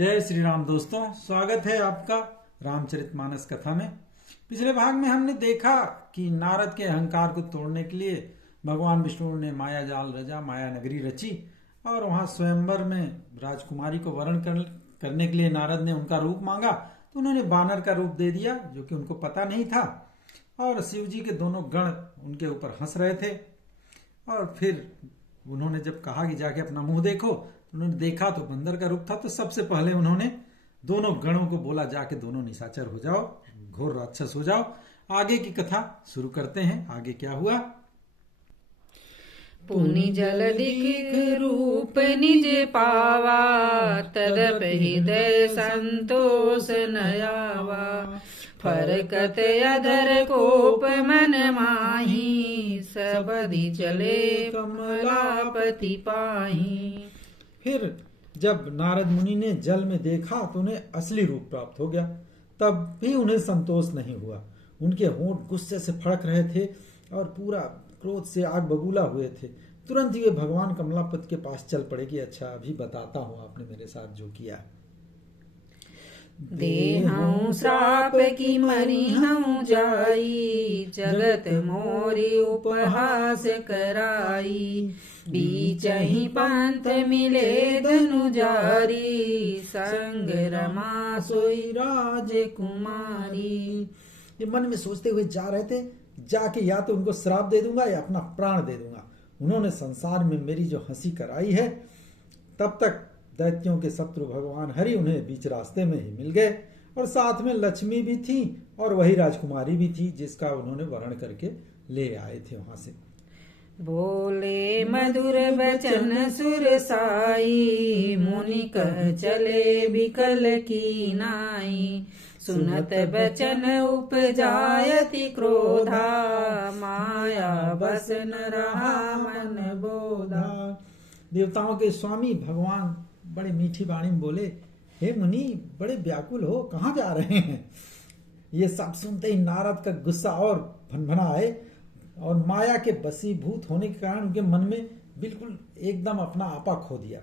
जय श्री राम दोस्तों, स्वागत है आपका रामचरितमानस कथा में। पिछले भाग में हमने देखा कि नारद के अहंकार को तोड़ने के लिए भगवान विष्णु ने माया जाल रचा, माया नगरी रची और वहां स्वयंवर में राजकुमारी को वरण करने के लिए नारद ने उनका रूप मांगा तो उन्होंने बानर का रूप दे दिया, जो कि उनको पता नहीं था। और शिव जी के दोनों गण उनके ऊपर हंस रहे थे। और फिर उन्होंने जब कहा कि जाके अपना मुंह देखो, तो उन्होंने देखा तो बंदर का रूप था। तो सबसे पहले उन्होंने दोनों गणों को बोला, जाके दोनों निशाचर हो जाओ, घोर राक्षस हो जाओ। आगे की कथा शुरू करते हैं। आगे क्या हुआ? पुनि जल दिख रूप निज पावा, तदप हृदय संतोष नयावा। फरकत अधर कोप मन माही, सबदि चले कमलापति पाही। फिर जब नारद मुनि ने जल में देखा तो उन्हें असली रूप प्राप्त हो गया। तब भी उन्हें संतोष नहीं हुआ। उनके होंठ गुस्से से फड़क रहे थे और पूरा क्रोध से आग बबूला हुए थे। तुरंत ही वे भगवान कमलापति के पास चल पड़े कि अच्छा, अभी बताता हूँ आपने मेरे साथ जो किया। देहऊँ श्राप की मरिहऊँ जाई, जगत मोरी उपहास कराई। बीचहि पंथ मिले धनुजारी, संग रमा सोई राजकुमारी। ये मन में सोचते हुए जा रहे थे, जाके या तो उनको श्राप दे दूंगा या अपना प्राण दे दूंगा। उन्होंने संसार में मेरी जो हंसी कराई है। तब तक दैत्यों के शत्रु भगवान हरि उन्हें बीच रास्ते में ही मिल गए और साथ में लक्ष्मी भी थी और वही राजकुमारी भी थी जिसका उन्होंने वर्ण करके ले आए थे वहां से। बोले मधुर बचन सुर साई, मुनि कह चले बिकल की नाई। सुनत बचन उपजायति क्रोधा, माया बस न रहा मन बोधा। देवताओं के स्वामी भगवान बड़े मीठी वाणी में बोले, हे मुनि, बड़े व्याकुल हो, कहाँ जा रहे हैं? ये सब सुनते ही नारद का गुस्सा और भनभना आए और माया के बसीभूत होने के कारण उनके मन में बिल्कुल एकदम अपना आपा खो दिया।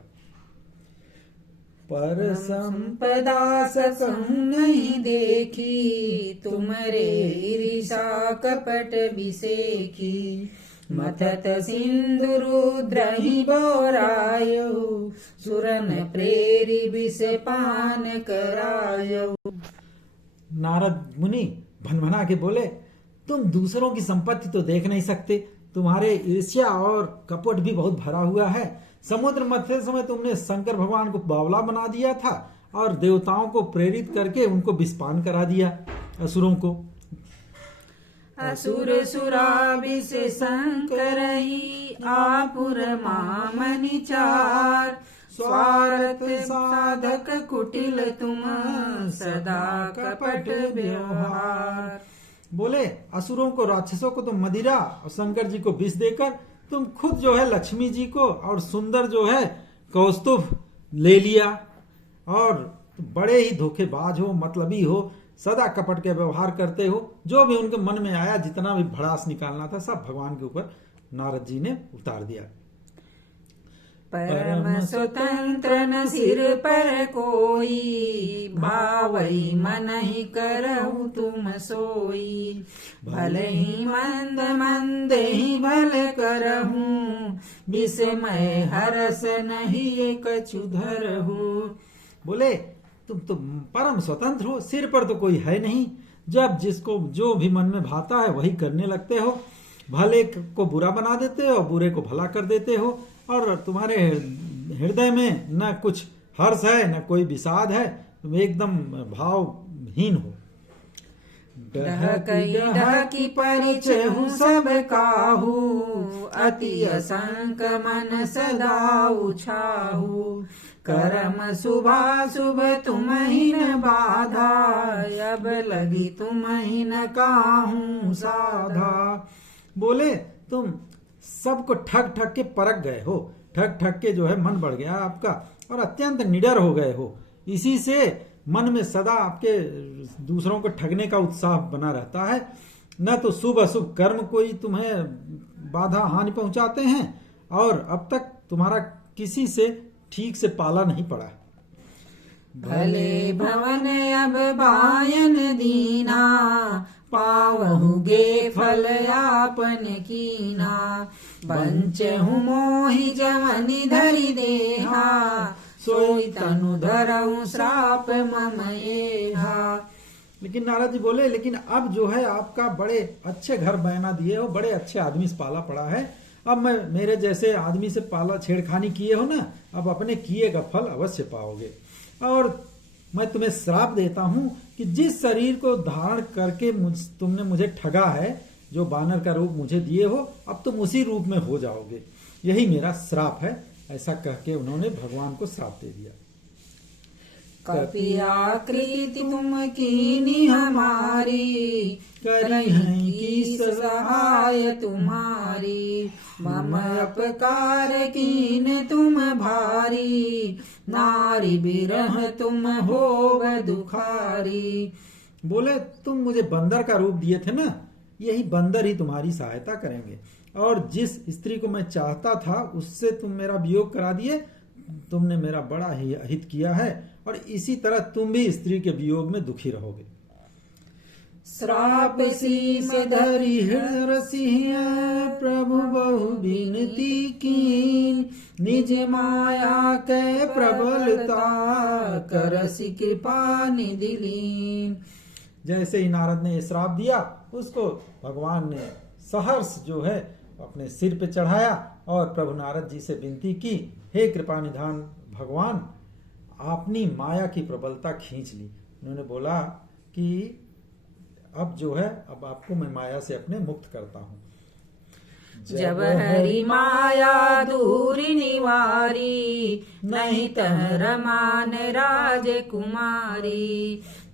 पर संपदा सकहूं नहीं देखी, तुम्हारे ईर्षा कपट बिसेखी। मथत सिंधु रुद्रहि बोरायो, सुरन प्रेरी विष पान करायो। नारद मुनि भनभना के बोले, तुम दूसरों की संपत्ति तो देख नहीं सकते, तुम्हारे ईर्ष्या और कपट भी बहुत भरा हुआ है। समुद्र मथते समय तुमने शंकर भगवान को बावला बना दिया था और देवताओं को प्रेरित करके उनको विषपान करा दिया, असुरों को। असुर सुराविष संकरहि, आपुर मामनि चार। स्वार्थ साधक कुटिल तुम, सदा कपट व्यवहार। बोले, असुरों को, राक्षसों को तो मदिरा और शंकर जी को विष देकर तुम खुद जो है लक्ष्मी जी को और सुंदर जो है कौस्तुभ ले लिया। और बड़े ही धोखेबाज हो, मतलबी हो, सदा कपट के व्यवहार करते हो। जो भी उनके मन में आया, जितना भी भड़ास निकालना था, सब भगवान के ऊपर नारद जी ने उतार दिया। परम स्वतंत्र न सिर पर कोई, भावई मन ही करहु तुम सोई। भले ही मंद मंद ही भल करहूं, विस्मय हरस नहीं कछु धरहु। बोले, तुम तो परम स्वतंत्र हो, सिर पर तो कोई है नहीं। जब जिसको जो भी मन में भाता है वही करने लगते हो। भले को बुरा बना देते हो, बुरे को भला कर देते हो। और तुम्हारे हृदय में न कुछ हर्ष है न कोई विषाद है, तुम एकदम भावहीन हो। की परिचय हूँ सब काहू, अति असंक मन सदा उछाहू। करम शुभ तुम ही न बाधा, अब लगी तुम ही न काहू साधा। बोले, तुम सबको ठग ठग के परख गए हो, ठग ठग के जो है मन बढ़ गया आपका और अत्यंत निडर हो गए हो। इसी से मन में सदा आपके दूसरों को ठगने का उत्साह बना रहता है। न तो शुभ अशुभ कर्म कोई तुम्हें बाधा हानि पहुंचाते हैं और अब तक तुम्हारा किसी से ठीक से पाला नहीं पड़ा। भले भवन अब बायन दीना, पावहुगे फल आपन कीना। बंचहु मोहि जवनि धरि देहा, सोई तनु धरऊ श्राप मम एहा। लेकिन नारद जी बोले, लेकिन अब जो है आपका बड़े अच्छे घर बहना दिए हो, बड़े अच्छे आदमी से पाला पड़ा है, अब मैं मेरे जैसे आदमी से पाला छेड़खानी किए हो ना, अब अपने किए का फल अवश्य पाओगे। और मैं तुम्हें श्राप देता हूं कि जिस शरीर को धारण करके तुमने मुझे ठगा है, जो बानर का रूप मुझे दिए हो, अब तुम उसी रूप में हो जाओगे, यही मेरा श्राप है। ऐसा कह के उन्होंने भगवान को श्राप दे दिया। कपियाकृति तुम कीनी हमारी, करहीं की सहाय तुम्हारी। मम अपकार कीन तुम भारी, नारी बिरह तुम होव दुखारी। बोले, तुम मुझे बंदर का रूप दिए थे ना, यही बंदर ही तुम्हारी सहायता करेंगे। और जिस स्त्री को मैं चाहता था उससे तुम मेरा वियोग करा दिए, तुमने मेरा बड़ा ही अहित किया है, और इसी तरह तुम भी स्त्री के वियोग में दुखी रहोगे। श्राप शीस धरि रसिया प्रभु बहु बिनती कीन, निज माया के प्रबलता करसि कृपा निधि लीन। जैसे ही नारद ने श्राप दिया, उसको भगवान ने सहर्ष जो है अपने सिर पे चढ़ाया और प्रभु नारद जी से विनती की, हे कृपा निधान भगवान, अपनी माया की प्रबलता खींच ली। उन्होंने बोला कि अब जो है, अब आपको मैं माया से अपने मुक्त करता हूँ। जब हरि माया दूर निवारी, नहीं तह रमान राजकुमारी।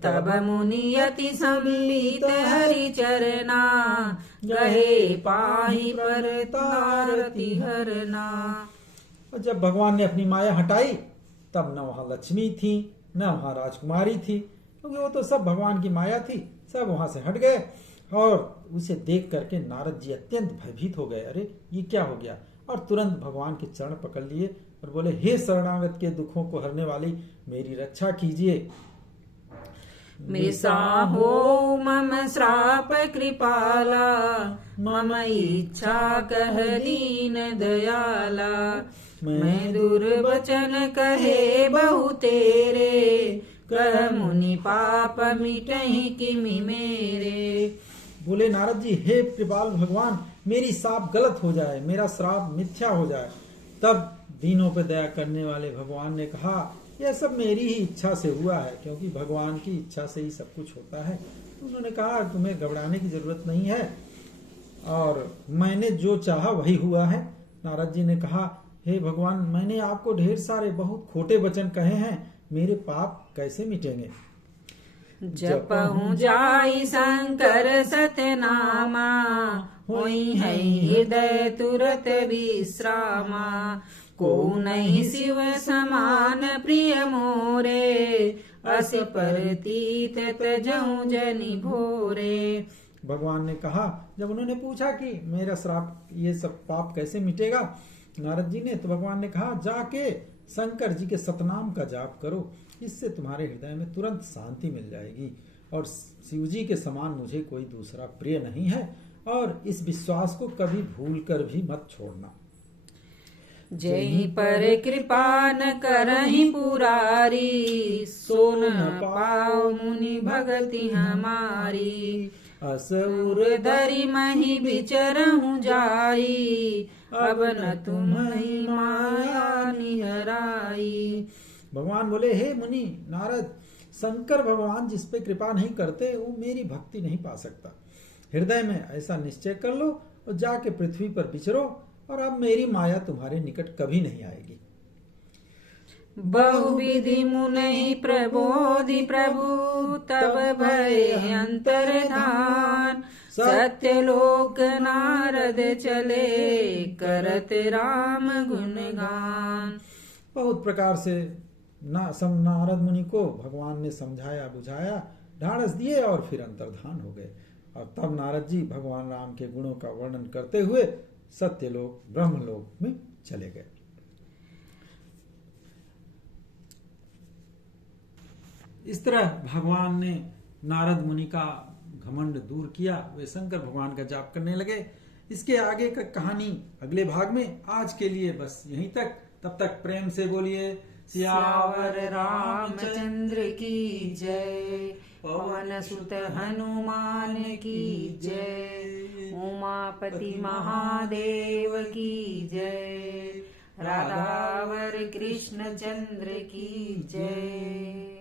तब मुनि अति संबित हरि चरना, गहे पाहि पर तारति हरना। और जब भगवान ने अपनी माया हटाई, तब न वहां लक्ष्मी थी, न वहां राजकुमारी थी, क्योंकि वो तो सब भगवान की माया थी, सब वहां से हट गए। और उसे देख करके नारद जी अत्यंत भयभीत हो गए, अरे ये क्या हो गया। और तुरंत भगवान के चरण पकड़ लिए और बोले, हे शरणागत के दुखों को हरने वाली, मेरी रक्षा कीजिए। मृषा हो मम श्राप कृपाला, मम इच्छा कह दीन दयाला। मैं दुर्वचन कहे बहु तेरे, कह मुनि पाप मिटहि किमि मेरे। बोले नारद जी, हे कृपाल भगवान, मेरी शाप गलत हो जाए, मेरा श्राप मिथ्या हो जाए। तब दीनों पे दया करने वाले भगवान ने कहा, यह सब मेरी ही इच्छा से हुआ है, क्योंकि भगवान की इच्छा से ही सब कुछ होता है। उन्होंने कहा, तुम्हें घबराने की जरूरत नहीं है, और मैंने जो चाहा वही हुआ है। नारद जी ने कहा, हे भगवान, मैंने आपको ढेर सारे बहुत खोटे वचन कहे हैं, मेरे पाप कैसे मिटेंगे। जपहु जाई शंकर सतनामा, होई है हृदय तुरत विश्रामा। को नहीं शिव समान प्रिय मोरे, अस परतीत तजहु जनि भोरे। भगवान ने कहा, जब उन्होंने पूछा कि मेरा श्राप, ये सब पाप कैसे मिटेगा नारद जी ने, तो भगवान ने कहा, जाके शंकर जी के सतनाम का जाप करो, इससे तुम्हारे हृदय में तुरंत शांति मिल जाएगी। और शिव जी के समान मुझे कोई दूसरा प्रिय नहीं है, और इस विश्वास को कभी भूल कर भी मत छोड़ना। जय पर कृपा न करहि पुरारी, सोन पाओ मुनि भगति हमारी। असुर धरि मही विचरहु जाई, अब न तुम्हि माया निहराई। भगवान बोले, हे मुनि नारद, शंकर भगवान जिस पे कृपा नहीं करते, वो मेरी भक्ति नहीं पा सकता। हृदय में ऐसा निश्चय कर लो और जाके पृथ्वी पर विचरो, और अब मेरी माया तुम्हारे निकट कभी नहीं आएगी। बहुविधि मुनि प्रबोधि प्रभु, तब भय अंतर्धान। सत्यलोक नारद चले, करत राम गुणगान। बहुत प्रकार से नारद मुनि को भगवान ने समझाया बुझाया, ढाढ़स दिए, और फिर अंतर्धान हो गए। और तब नारद जी भगवान राम के गुणों का वर्णन करते हुए सत्यलोक ब्रह्मलोक में चले गए। इस तरह भगवान ने नारद मुनि का घमंड दूर किया, वे शंकर भगवान का जाप करने लगे। इसके आगे का कहानी अगले भाग में। आज के लिए बस यहीं तक। तब तक प्रेम से बोलिए सियावर रामचंद्र की जय, पवन सुत हनुमान की जय, उमापति महादेव की जय, राधावर कृष्ण चंद्र की जय।